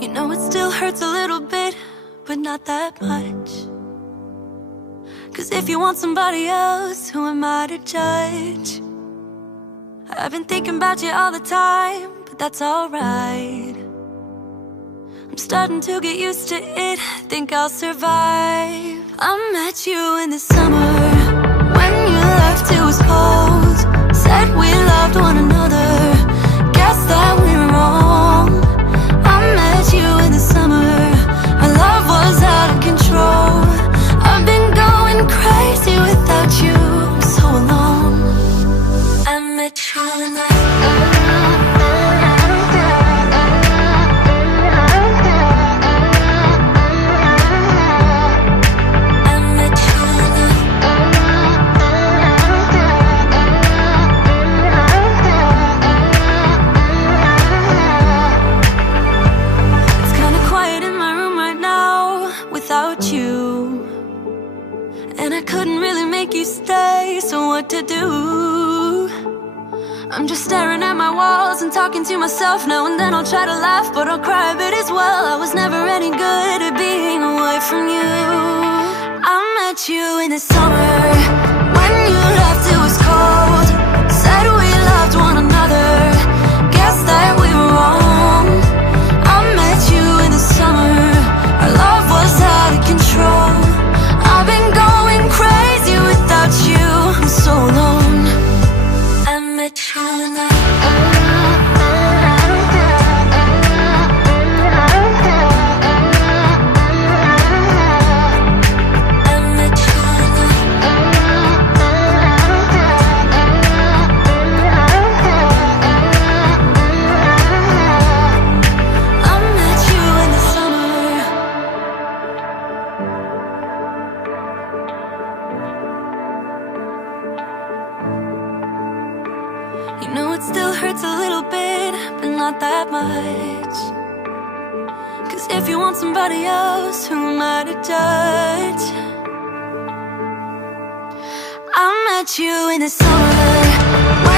You know it still hurts a little bit, but not that much. 'Cause if you want somebody else, who am I to judge? I've been thinking about you all the time, but that's alright. I'm starting to get used to it, think I'll survive. I met you in the summer, when you left it was cold. Said we loved one another, guess that we were wrong. I met you in the summer, our love was out of control. I've been going crazy without you, I'm so alone. I met you in the to do. I'm just staring at my walls and talking to myself. Now and then I'll try to laugh, but I'll cry a bit as well. I was never any good at being away from you. I met you in the summer, when you left it was cold. Said we loved one another, guess that we were wrong. I met you in the summer, our love was out of control. I've been going crazy without you, I'm so alone. I met you in the that much. 'Cause if you want somebody else, who am I to judge? I met you in the summer,